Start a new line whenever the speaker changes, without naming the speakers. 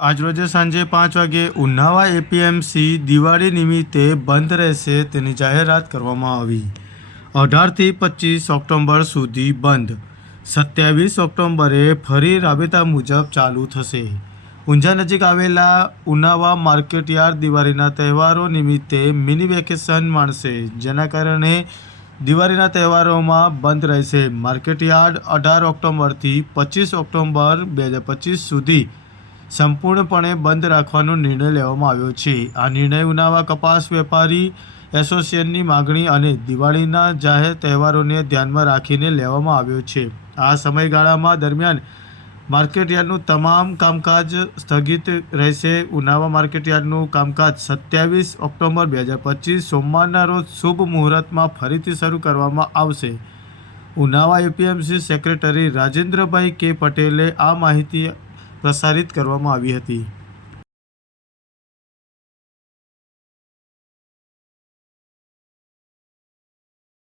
આજરોજ સાંજે પાંચ વાગે ઉનાવા એપીએમસી દિવાળી નિમિત્તે બંધ રહેશે તેની જાહેરાત કરવામાં આવી. અઢારથી પચીસ ઓક્ટોબર સુધી બંધ. સત્યાવીસ ઓક્ટોબરે ફરી રાબેતા મુજબ ચાલુ થશે. ઊંઝા નજીક આવેલા ઉનાવા માર્કેટયાર્ડ દિવાળીના તહેવારો નિમિત્તે મિની વેકેશન માણશે, જેના કારણે દિવાળીના તહેવારોમાં બંધ રહેશે. માર્કેટયાર્ડ અઢાર ઓક્ટોબરથી પચીસ ઓક્ટોબર બે હજાર પચીસ સુધી સંપૂર્ણપણે બંધ રાખવાનો નિર્ણય લેવામાં આવ્યો છે. આ નિર્ણય ઉનાવા કપાસ વેપારી એસોસિએશનની માગણી અને દિવાળીના જાહેર તહેવારોને ધ્યાનમાં રાખીને લેવામાં આવ્યો છે. આ સમયગાળામાં દરમિયાન માર્કેટયાર્ડનું તમામ કામકાજ સ્થગિત રહેશે. ઉનાવા માર્કેટયાર્ડનું કામકાજ સત્યાવીસ ઓક્ટોબર બે હજાર પચીસ સોમવારના રોજ શુભ મુહૂર્તમાં ફરીથી શરૂ કરવામાં આવશે. ઉનાવા એપીએમસી સેક્રેટરી રાજેન્દ્રભાઈ કે પટેલે આ માહિતી પ્રસારિત કરવામાં આવી હતી.